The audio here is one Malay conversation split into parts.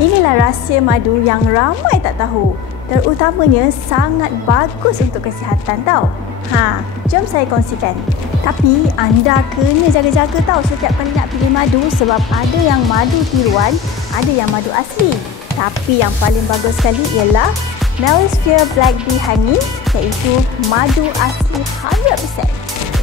Inilah rahsia madu yang ramai tak tahu. Terutamanya sangat bagus untuk kesihatan tau. Jom saya kongsikan. Tapi anda kena jaga-jaga tau setiap kali nak pilih madu sebab ada yang madu tiruan, ada yang madu asli. Tapi yang paling bagus sekali ialah Melisphere Black Bee Honey, iaitu madu asli 100%.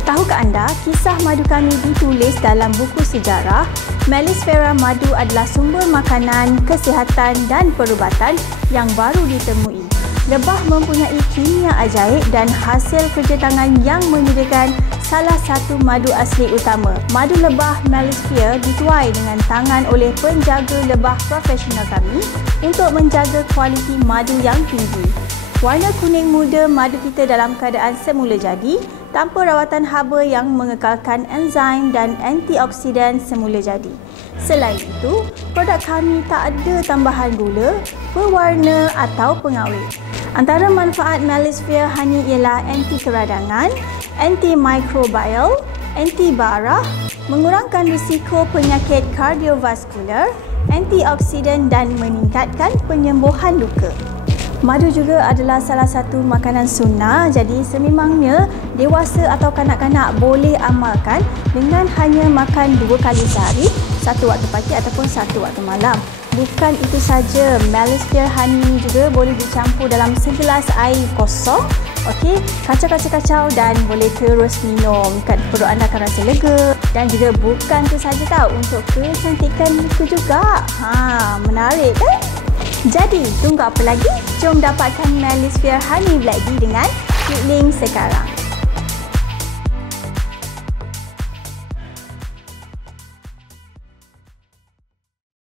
Tahukah anda, kisah madu kami ditulis dalam buku sejarah. Melisphere madu adalah sumber makanan, kesihatan dan perubatan yang baru ditemui. Lebah mempunyai kimia ajaib dan hasil kerja tangan yang menyediakan salah satu madu asli utama. Madu lebah Melisphere dituai dengan tangan oleh penjaga lebah profesional kami untuk menjaga kualiti madu yang tinggi. Warna kuning muda madu kita dalam keadaan semula jadi, tanpa rawatan haba yang mengekalkan enzim dan antioksidan semula jadi. Selain itu, produk kami tak ada tambahan gula, pewarna atau pengawet. Antara manfaat Melisphere Honey ialah anti keradangan, antimikrobial, anti barah, mengurangkan risiko penyakit kardiovaskular, antioksidan dan meningkatkan penyembuhan luka. Madu juga adalah salah satu makanan sunnah, jadi sememangnya dewasa atau kanak-kanak boleh amalkan dengan hanya makan 2 kali sehari, satu waktu pagi ataupun satu waktu malam. Bukan itu saja, Melisphere Honey juga boleh dicampur dalam segelas air kosong. Okey, kacau-kacau dan boleh terus minum. Perut anda akan rasa lega. Dan juga bukan itu saja tau, untuk kecantikan muka juga. Menarik kan? Jadi, tunggu apa lagi? Jom dapatkan Melisphere Honey Black Bee dengan klik link sekarang.